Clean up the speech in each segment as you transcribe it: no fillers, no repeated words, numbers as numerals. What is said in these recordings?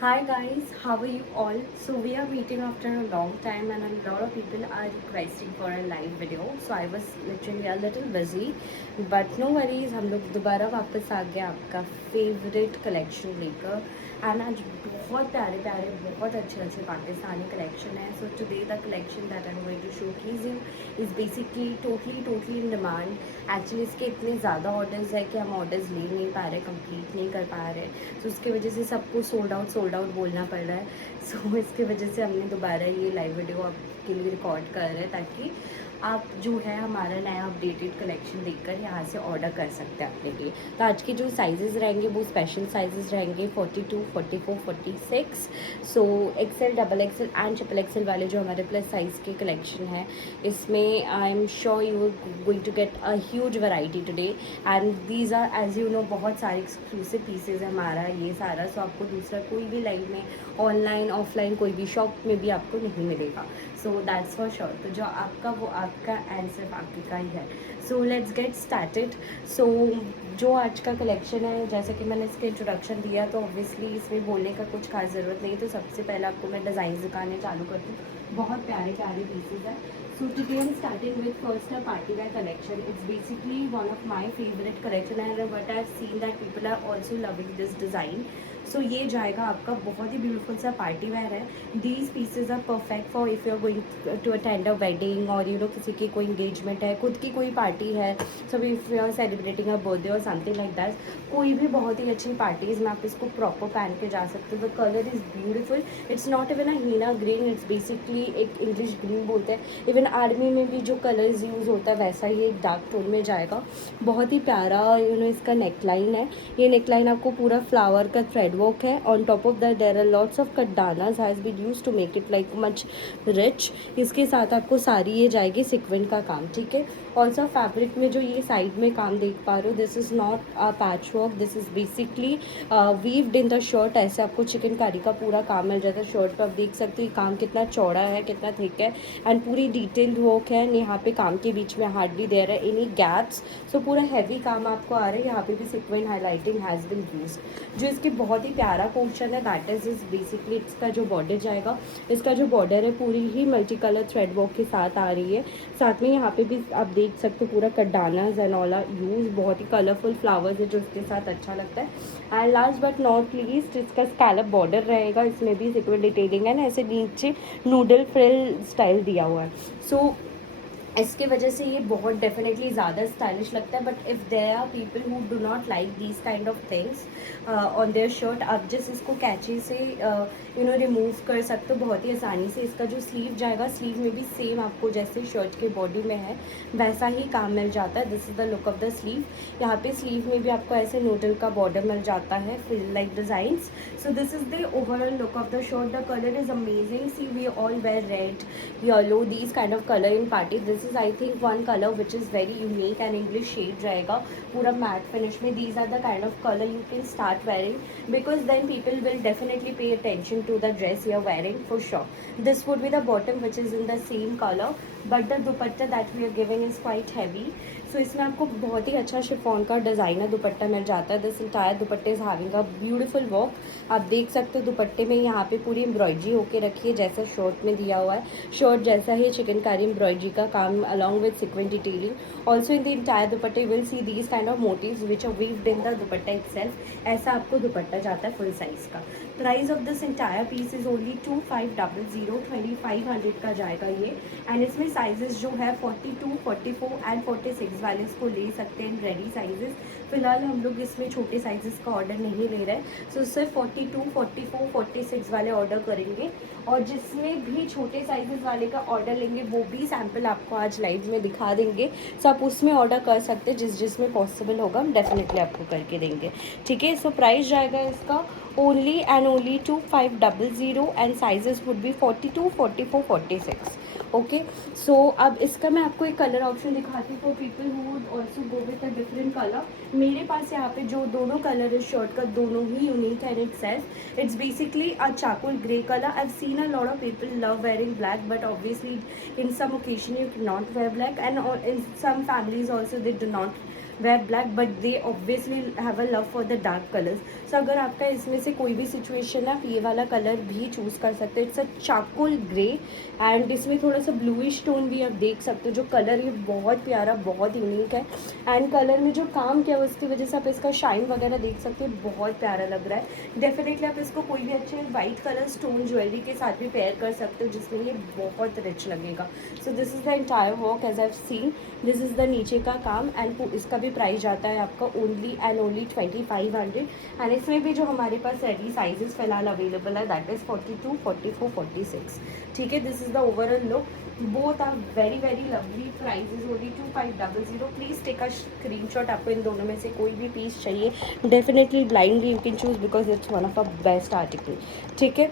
Hi guys, how are you all? So we are meeting after a long time and a lot of people are requesting for a live video. So I was literally a little busy, but no worries, हम लोग दोबारा वापस आ गए आपका favourite collection लेकर and आज बहुत प्यारे प्यारे बहुत अच्छे अच्छे पाकिस्तानी कलेक्शन है. So today the collection that I am going to showcase you is basically totally in demand. Actually इसके इतने ज़्यादा ऑर्डर्स है कि हम ऑर्डर्स ले नहीं पा रहे, कंप्लीट नहीं कर पा रहे. तो उसकी वजह से सबको सोल्ड आउट बोलना पड़ रहा है. सो इसकी वजह से हमने दोबारा ये लाइव वीडियो आपके लिए रिकॉर्ड कर रहे हैं ताकि आप जो है हमारा नया अपडेटेड कलेक्शन देखकर यहाँ से ऑर्डर कर सकते हैं अपने लिए. तो आज के जो साइजेस रहेंगे वो स्पेशल साइजेस रहेंगे 42, 44, 46. So XL, double XL and triple XL वाले जो हमारे प्लस साइज़ के कलेक्शन है इसमें I am sure you are going to get a huge variety today. And these are as you know बहुत सारे एक्सक्लूसिव पीसेज है हमारा ये सारा. सो आपको दूसरा कोई भी लाइव में ऑनलाइन ऑफलाइन कोई भी शॉप में भी आपको नहीं मिलेगा. So that's for sure. तो जो आपका वो आपका एंड सिर्फ आपके का ही है. So let's get started. So जो आज का कलेक्शन है जैसे कि मैंने इसका इंट्रोडक्शन दिया तो ऑब्वियसली इसमें बोलने का कुछ खास ज़रूरत नहीं. तो सबसे पहले आपको मैं डिज़ाइन दिखाने चालू करती हूँ. बहुत प्यारे प्यारे पीसेज है. So today I'm starting with first a party wear collection. It's basically one of my favorite collection and what I've seen that people are also loving this design. So ये जाएगा आपका बहुत ही ब्यूटीफुल सा party wear है. These pieces are perfect for if you're going to attend a wedding or you know किसी की कोई engagement है, खुद की कोई पार्टी है. So if you are celebrating a birthday or something like that, कोई भी बहुत ही अच्छी पार्टीज में आप इसको प्रॉपर पहन के जा सकते हो. The colour is beautiful. It's not even a henna green, it's basically एक इंग्लिश ग्रीन बोलते हैं. इवन आर्मी में भी जो कलर्स यूज़ होता है वैसा ही एक डार्क टोन में जाएगा. बहुत ही प्यारा यू नो इसका नेकलाइन है. ये नेकलाइन आपको पूरा फ्लावर का थ्रेड वर्क है. On top of that there are lots of कड्डानाज has been use to make it like much rich. इसके साथ आपको सारी ये जाएगी सिक्वेंट का काम. ठीक है. ऑल्सो फैब्रिक में जो ये साइड में काम देख पा रहे हो this is not a patch work, this is basically weaved in the shirt. ऐसे आपको चिकनकारी का पूरा काम मिल जाता है शर्ट पर. आप देख सकते हो ये काम कितना चौड़ा है, कितना थिक है एंड पूरी डिटेल्ड वर्क है. यहाँ पे काम के बीच में हार्डली दे रहा है एनी गैप्स. सो पूरा हैवी काम आपको आ रहा है. यहाँ पे भी sequin highlighting has been used. जो इसकी बहुत ही प्यारा पोर्शन है दैट इज बेसिकली इसका जो बॉर्डर जाएगा. इसका जो बॉर्डर है पूरी ही मल्टी कलर थ्रेड वर्क के साथ आ रही है. साथ में यहाँ पे भी आप देख सकते हो पूरा कड्डानाज एंड ऑल यूज. बहुत ही कलरफुल फ्लावर्स है जो इसके साथ अच्छा लगता है. And last but not least इसका स्कैलप बॉर्डर रहेगा. इसमें भी सिक्वेंट डिटेलिंग है ना, ऐसे नीचे नूडल फ्रिल स्टाइल दिया हुआ है. सो इसकी वजह से ये बहुत डेफिनेटली ज़्यादा स्टाइलिश लगता है. But if there are people who do not like these kind of things on their shirt, आप जिस इसको कैची से यू नो रिमूव कर सकते हो बहुत ही आसानी से. इसका जो स्लीव जाएगा स्लीव में भी सेम आपको जैसे शर्ट के बॉडी में है वैसा ही काम मिल जाता है. This is the look of the sleeve. यहाँ पे स्लीव में भी आपको ऐसे नोडल का बॉर्डर मिल जाता है feel like designs. So this is the overall look of the shirt. The colour is amazing. See we all wear red, yellow, these kind of color in party. This is I think one color which is very unique and English shade रहेगा पूरा matte finish में. These are the kind of color you can start wearing because then people will definitely pay attention to the dress you are wearing for sure. This would be the bottom which is in the same color but the dupatta that we are giving is quite heavy. सो इसमें आपको बहुत ही अच्छा chiffon का designer दुपट्टा मिल जाता है. This entire दुपट्टे is having a beautiful work. आप देख सकते हो दुपट्टे में यहाँ पे पूरी एम्ब्रॉयडरी होके रखी है जैसा शर्ट में दिया हुआ है. शर्ट जैसा ही चिकनकारी एम्ब्रॉयडरी का काम along with sequin detailing. Also in the entire दुपट्टे will see these kind of motifs which are weaved in the dupatta itself. ऐसा आपको दुपट्टा जाता है फुल साइज़ का. Price of this entire piece is only 2500, 2500 का जाएगा ये. एंड इसमें साइजेस जो है 42, 44 एंड 46 वाले इसको ले सकते हैं रेडी साइजेस. फिलहाल हम लोग इसमें छोटे साइजेस का ऑर्डर नहीं ले रहे. सो सिर्फ 42, 44, 46 वाले ऑर्डर करेंगे. और जिसमें भी छोटे साइजेस वाले का ऑर्डर लेंगे वो भी सैम्पल आपको आज लाइव में दिखा देंगे. सो आप उसमें ऑर्डर कर सकते हैं. जिसमें पॉसिबल होगा हम डेफिनेटली आपको करके देंगे. ठीक है. सो प्राइस जाएगा इसका only and only 2500 and sizes would be 42, 44, 46. Okay. So अब इसका मैं आपको एक कलर ऑप्शन दिखाती हूँ for people who would also go with a different colour. मेरे पास यहाँ पे जो दोनों कलर है शर्ट का दोनों ही यूनिक है in itself. It's basically a charcoal grey colour. I have seen a lot of people love wearing black but obviously in some occasion you cannot wear black and in some families also they do not wear black, but they obviously have a love for the dark colours. So अगर आपका इसमें से कोई भी situation है, आप ये वाला कलर भी चूज़ कर सकते हो. It's a charcoal grey and इसमें थोड़ा सा ब्लूइश टोन भी आप देख सकते हो. जो कलर ये बहुत प्यारा, बहुत यूनिक है. एंड कलर में जो काम किया है उसकी वजह से आप इसका शाइन वगैरह देख सकते हो, बहुत प्यारा लग रहा है. डेफिनेटली आप इसको कोई भी अच्छे वाइट कलर स्टोन ज्वेलरी के साथ भी पेयर कर सकते हो, जिसमें ये बहुत रिच लगेगा. So this is the entire work as I have seen. This is the नीचे का काम एंड इसका भी प्राइस जाता है आपका ओनली एंड ओनली 2500. एंड इसमें भी जो हमारे पास रेडी साइजेस फिलहाल अवेलेबल है, दैट इज़ 42, 44, 46. ठीक है, this is the overall look. Both are very very lovely. Price is only 2500. Please take a screenshot. आपको इन दोनों में से कोई भी पीस चाहिए, definitely blindly you can choose because it's one of a best article. ठीक है,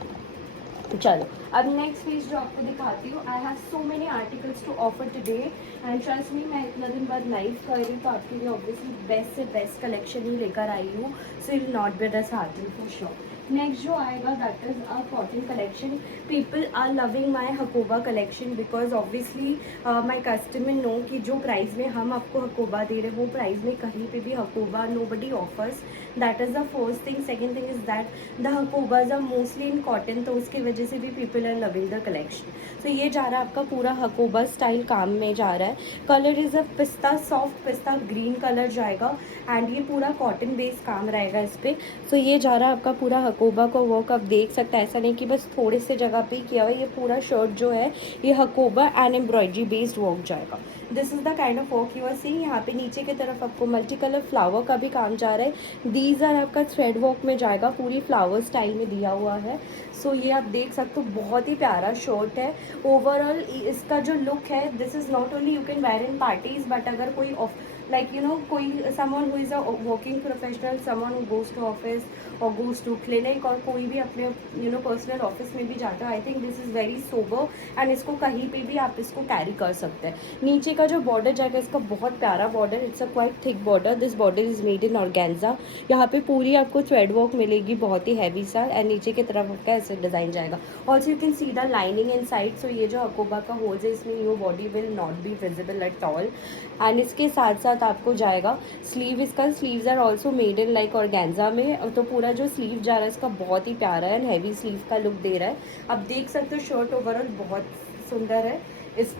चलो अब नेक्स्ट पेज जो आपको दिखाती हूँ. I have so many articles to offer today and trust me, मैं इतना दिन बाद लाइव कर रही हूँ तो आपके लिए ऑब्वियसली बेस्ट से बेस्ट कलेक्शन ही लेकर आई हूँ. So you will not be disheartened for sure. Next जो आएगा that is a cotton collection. People are loving my Hakoba collection because obviously my customer know कि जो प्राइस में हम आपको हकोबा दे रहे हैं वो प्राइस में कहीं पे भी Hakoba nobody offers. That is the first thing. Second thing is that the Hakobas are mostly in cotton, तो उसकी वजह से भी people are loving the collection. तो ये जा रहा है आपका पूरा हकोबा स्टाइल काम में जा रहा है. कलर इज़ अ पिस्ता, सॉफ्ट पिस्ता ग्रीन कलर जाएगा एंड ये पूरा कॉटन बेस्ड काम रहेगा इस पर. सो ये जा रहा है आपका पूरा हकोबा का वर्क. आप देख सकते हैं, ऐसा नहीं कि बस थोड़े से जगह पे ही किया हुआ है. ये पूरा शर्ट जो है ये Hakoba and embroidery based work जाएगा. This is the kind of work you are seeing. यहाँ पे नीचे की तरफ आपको मल्टी कलर फ्लावर का भी काम जा रहा है. दीज आर आपका थ्रेड वर्क में जाएगा, पूरी फ्लावर स्टाइल में दिया हुआ है. सो ये आप देख सकते हो, बहुत ही प्यारा शर्ट है. ओवरऑल इसका जो लुक है, this is not only you can wear in parties, but अगर कोई like you know कोई someone who is a working professional, someone who goes to office or goes to clinic और कोई भी अपने पर्सनल ऑफिस में भी जाता है, I think this is very sober and इसको कहीं पे भी आप इसको कैरी कर सकते हैं. नीचे का जो बॉर्डर जाएगा इसका बहुत प्यारा border. It's a quite thick border. This border is made in organza. यहाँ पे पूरी आपको थ्रेड वर्क मिलेगी, बहुत ही हैवी सा. एंड नीचे की तरफ आपका ऐसे डिज़ाइन जाएगा. Also you can see the lining inside. So ये जो हकोबा का होल्स है इसमें your body will not be visible at all. And इसके साथ साथ आपको जाएगा स्लीव. इसका sleeves are also made in like organza में. तो पूरा जो स्लीव जा रहा है इसका बहुत ही प्यारा है एंड हैवी स्लीव का लुक दे रहा है. आप देख सकते हो शर्ट ओवरऑल बहुत सुंदर है. इस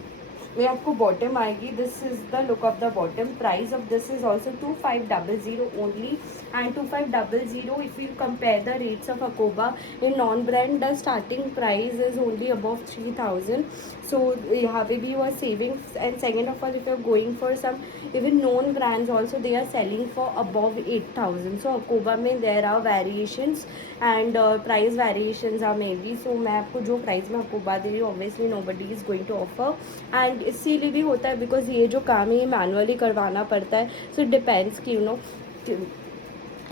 में आपको बॉटम आएगी. This is the look of the bottom. Price of this is also 2500 only and 2500. If you compare the rates of Hakoba in non brand, the starting price is only above 3000. So यहाँ पे भी you are saving. And second of all, if you are going for some even non brands also, they are selling for above 8000. So Hakoba में there are variations and price variations are may be. So मैं आपको जो price में हकोबा दे रही हूँ, obviously nobody is going to offer. And इसीलिए भी होता है बिकॉज ये जो काम है ये मैनुअली करवाना पड़ता है. सो इट डिपेंड्स कि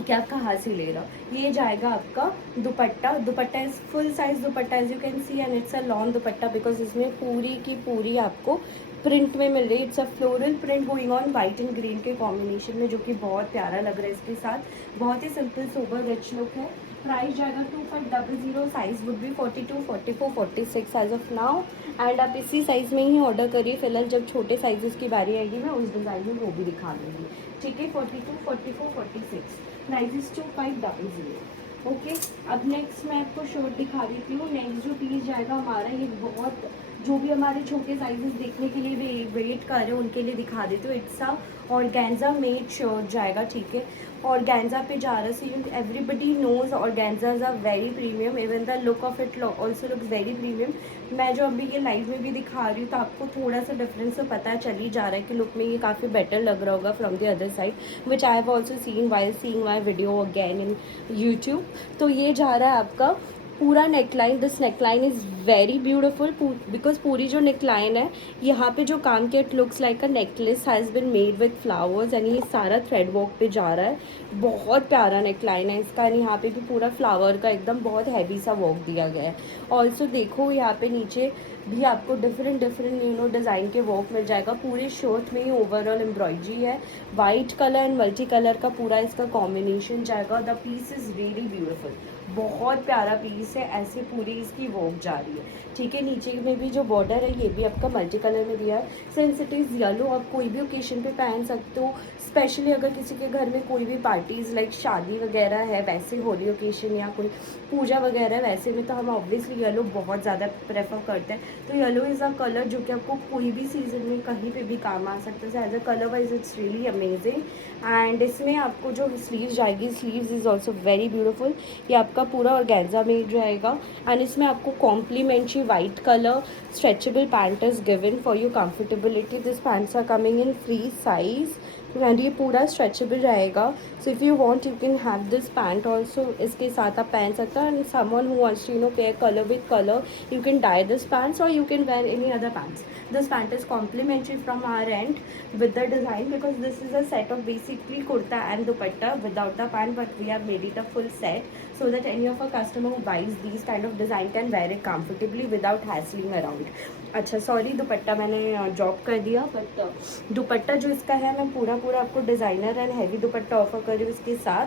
कि आप कहाँ से ले रहा हो. ये जाएगा आपका dupatta. Dupatta is full size dupatta as you can see and it's a long dupatta because इसमें पूरी की पूरी आपको प्रिंट में मिल रही है. It's a floral print going on white and green के कॉम्बिनेशन में, जो कि बहुत प्यारा लग रहा है. इसके साथ बहुत ही सिंपल सोबर रिच लुक है. प्राइस जाएगा 2500. Size would be 42, 44, 46 as of now. And आप इसी साइज़ में ही ऑर्डर करिए. फिलहाल जब छोटे साइजेस की बारी आएगी मैं उस डिज़ाइन में वो भी दिखा दूँगी. ठीक है, 42, 44, 46. Price is 2500. ओके, अब नेक्स्ट मैं आपको शर्ट दिखा देती हूँ. नेक्स्ट जो पीस जाएगा हमारा, ये बहुत जो भी हमारे छोटे साइजेस देखने के लिए वेट कर रहे हैं उनके लिए दिखा देती हूँ. It's a organza made shirt जाएगा. ठीक है, ऑर्गेन्जा पे जा रहा है. So everybody knows organzas are very premium. Even the look of it also looks very premium. मैं जो अभी ये लाइव में भी दिखा रही हूँ तो आपको थोड़ा सा डिफरेंस तो पता चल ही जा रहा है कि लुक में ये काफ़ी बेटर लग रहा होगा from the other side, which I have also seen while seeing my video again in YouTube. तो ये जा रहा है आपका पूरा neckline. This neckline is very beautiful because पूरी जो नेकलाइन है यहाँ पे जो काम किया, it looks like a necklace has been made with flowers and ये सारा थ्रेड वर्क पे जा रहा है. बहुत प्यारा नेकलाइन है इसका. एंड यहाँ पे भी पूरा फ्लावर का एकदम बहुत हैवी सा वर्क दिया गया है. ऑल्सो देखो यहाँ पे नीचे भी आपको डिफरेंट डिज़ाइन के वर्क मिल जाएगा. पूरे शर्ट में ही ओवरऑल एम्ब्रॉयडरी है. White colour and multi colour का पूरा इसका कॉम्बिनेशन जाएगा. The piece is really beautiful. बहुत प्यारा पीस है, ऐसे पूरी इसकी वर्क जा रही है। ठीक है, नीचे में भी जो बॉर्डर है ये भी आपका मल्टी कलर में दिया है। सिंस इट इज़ येलो, आप कोई भी ओकेजन पे पहन सकते हो, स्पेशली अगर किसी के घर में कोई भी पार्टीज़ लाइक शादी वगैरह है, वैसे होली ओकेजन या कोई पूजा वगैरह है, वैसे में तो हम ऑब्वियसली येलो बहुत ज़्यादा प्रेफर करते हैं। तो येलो इज़ अ कलर जो कि आपको कोई भी सीज़न में कहीं पे भी काम आ सकता है। As a colour wise it's really amazing. And इसमें आपको जो स्लीव्स जाएगी, sleeves is also very beautiful. ये आपका पूरा ऑर्गेन्जा में जाएगा एंड इसमें आपको complimentary white colour stretchable pant is given for you comfortability. This pants are coming in free size and ये पूरा स्ट्रेचेबल रहेगा। So if you want you can have this pant also, इसके साथ आप पहन सकते हो। And someone who wants to pair colour with colour, you can dye this pants और you can wear any other pants. This pant is complimentary from our end with the design, because this is a set of basically kurta and dupatta without the pant, but we have made it a full set so that any of our customer who buys these kind of design can wear it comfortably without hassling around. अच्छा sorry, दुपट्टा मैंने drop कर दिया, but दुपट्टा जो इसका है मैं पूरा आपको designer and heavy dupatta offer कर रही हूँ इसके साथ,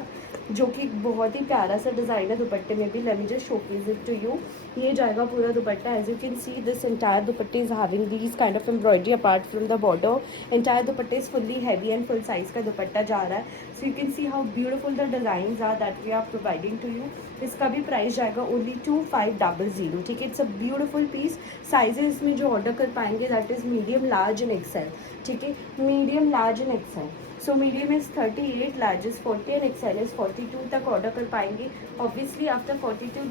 जो कि बहुत ही प्यारा सा डिज़ाइन है दुपट्टे में भी। Let me just showcase it to you. ये जाएगा पूरा dupatta. As you can see this entire दुपट्टे is having these kind of embroidery apart from the border. Entire दुपट्टे is fully heavy and full size का दुपट्टा जा रहा है। So you can see how beautiful the designs are that we are providing to you. इसका भी price जाएगा only 2500। ठीक है, it's a beautiful piece. Sizes इसमें जो ऑर्डर कर पाएंगे that is medium, large and XL. ठीक है, medium, large and XL. So medium is 38, large is 40 and XL is 42 तक ऑर्डर कर पाएंगे। Obviously after 42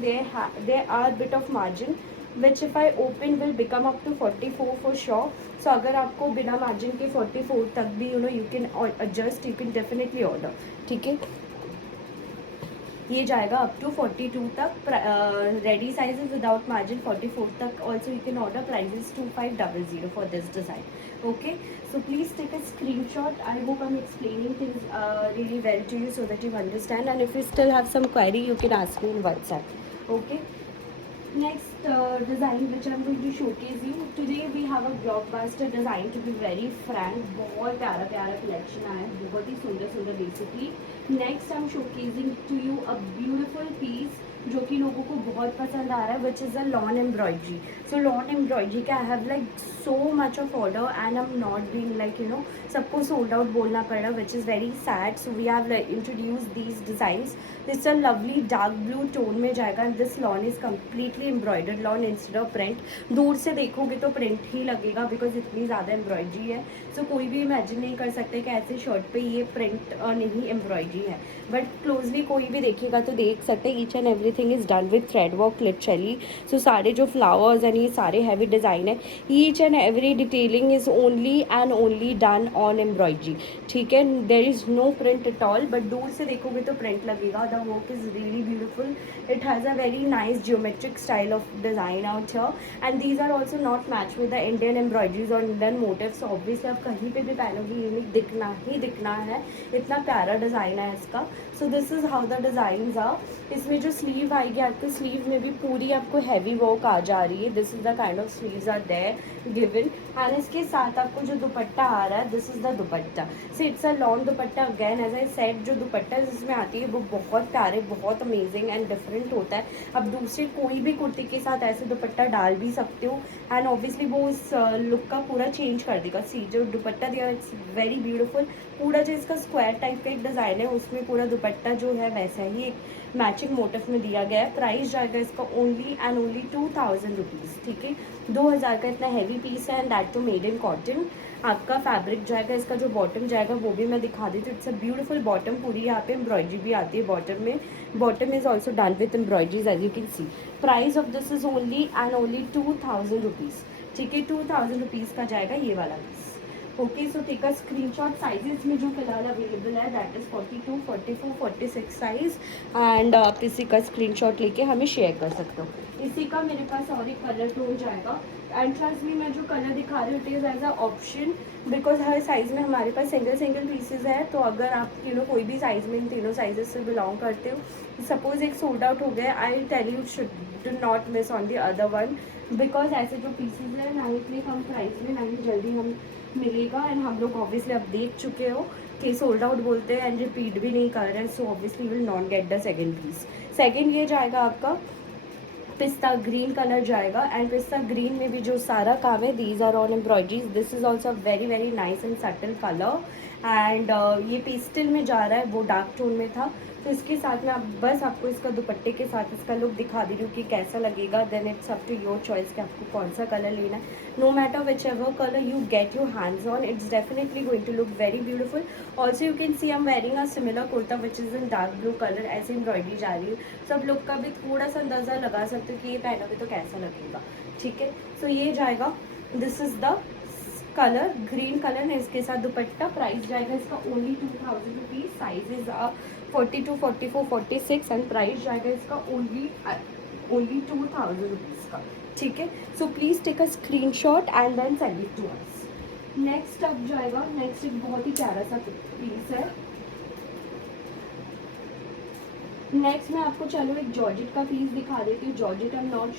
there are bit of margin which if I open will become up to 44 for sure. So अगर आपको बिना margin के 44 तक भी you can adjust, you can definitely order. ठीक है, ये जाएगा अप टू 42 तक। रेडी साइजेस विदाउट मार्जिन 44 तक also you can order. Prices 2500 for this design. Okay, so please take a screenshot. I hope I'm explaining things really well to you so that you understand, and if you still have some query you can ask me in WhatsApp. Okay, next design which I'm going to showcase you today, we have a blockbuster design, to be very frank। बहुत प्यारा collection आया है, बहुत ही सुंदर basically. Next I am showcasing to you a beautiful piece जो कि लोगों को बहुत पसंद आ रहा है, which is a lawn embroidery. So lawn embroidery का I have like so much of order and I am not being like सबको सोल्ड आउट बोलना पड़ रहा, which is very sad. So we have introduce these designs. This a lovely dark blue tone में जाएगा। This lion is completely embroidered lawn instead of print. दूर से देखोगे तो प्रिंट ही लगेगा बिकॉज इतनी ज़्यादा एम्ब्रॉयडरी है। सो कोई भी इमेजिन नहीं कर सकते कि ऐसे शर्ट पे ये प्रिंट नहीं एम्ब्रॉयडरी है, बट क्लोजली कोई भी देखेगा तो देख सकते हैं each and everything is done with thread work literally. So सारे जो फ्लावर्स एंड ये सारे हैवी डिज़ाइन है, each and every detailing is only and only done on embroidery. ठीक है, there is no print at all, but दूर से देखोगे तो प्रिंट लगेगा। The work is really beautiful. It has a very nice geometric style of design out here and these are also not match with the Indian embroideries और Indian motives. Obviously आप कहीं पे भी पहनोगे यूनिक दिखना ही दिखना है, इतना प्यारा डिज़ाइन है इसका। So this is how the designs are. इसमें जो स्लीव आएगी आपको, स्लीव में भी पूरी आपको हैवी वर्क आ जा रही है। This is the kind of sleeves are there given and इसके साथ आपको जो दुपट्टा आ रहा है, this is the dupatta. So it's a long dupatta. Again as I said, जो दुपट्टा जिसमें आती है वो बहुत प्यारे, बहुत अमेजिंग एंड डिफरेंट होता है। अब दूसरे कोई भी कुर्ती के साथ ऐसे दुपट्टा डाल भी सकते हो एंड ऑब्वियसली वो इस लुक का पूरा चेंज कर देगा। सी जो दुपट्टा दिया इट्स वेरी ब्यूटीफुल। पूरा जो इसका स्क्वायर टाइप का एक डिज़ाइन है उसमें पूरा दुपट्टा जो है वैसा ही एक मैचिंग मोटिव में दिया गया है। प्राइस जाएगा इसका ओनली एंड ओनली 2000 रुपीज़। ठीक है, 2000 का इतना हैवी पीस है and that too made in cotton. आपका फैब्रिक जाएगा, इसका जो बॉटम जाएगा वो भी मैं दिखा देती हूँ। It's a beautiful bottom. पूरी यहाँ पे एम्ब्रॉयडरी भी आती है बॉटम में। Bottom is also done with embroideries as you can see. Price of this is only and only 2000 rupees. ठीक है, 2000 रुपीज़ का जाएगा ये वाला piece. Okay, so take a screenshot. Sizes में जो कलर अवेलेबल है दैट इज़ 42, 44, 46 साइज़ एंड आप इसी का स्क्रीनशॉट लेके हमें शेयर कर सकते हो। इसी का मेरे पास और एक कलर टोन जाएगा एंड ट्रस्ट मी, मैं जो कलर दिखा रही हूँ it is as a option because हर साइज़ में हमारे पास सिंगल पीसेज है। तो अगर आप कोई भी साइज़ में इन तीनों साइजेस से बिलोंग करते हो, सपोज एक सोल्ड आउट हो गया, I tell you should do not miss on the other one because ऐसे जो पीसेज है ना इतने कम प्राइस में ना ही जल्दी हम मिलेगा एंड हम लोग ऑब्वियसली आप देख चुके हो कि सोल्ड आउट बोलते हैं एंड रिपीट भी नहीं कर रहे हैं। So obviously will not get the second piece. Second ये जाएगा आपका पिस्ता ग्रीन कलर जाएगा, एंड पिस्ता ग्रीन में भी जो सारा काम है these are on embroideries. This is also very very nice and subtle colour. And ये पेस्टल में जा रहा है, वो डार्क टोन में था. तो इसके साथ में आप बस आपको इसका दुपट्टे के साथ इसका लुक दिखा दे रही हूँ कि कैसा लगेगा. Then it's up to your choice कि आपको कौन सा कलर लेना है. No matter which ever colour you get your hands on, it's definitely going to look very beautiful. Also you can see I am wearing a similar kurta which is in dark blue colour. ऐसे embroidery जा रही है. सब लोग का भी थोड़ा सा अंदाज़ा लगा सकते हो कि ये पहनोगे तो कैसा लगेगा. ठीक है, सो ये जाएगा. This is the colour green colour है, इसके साथ दुपट्टा. प्राइस जाएगा इसका only 2000 rupees. Size is 42, 44, 46 and price जाएगा इसका ओनली 2000 रुपीज़ का. ठीक है, so please take a screenshot and then send it to us. Next अब जाएगा, नेक्स्ट एक बहुत ही प्यारा सा पीस है. नेक्स्ट मैं आपको चलो एक जॉर्जेट का पीस दिखा देती हूँ. Georgette I am not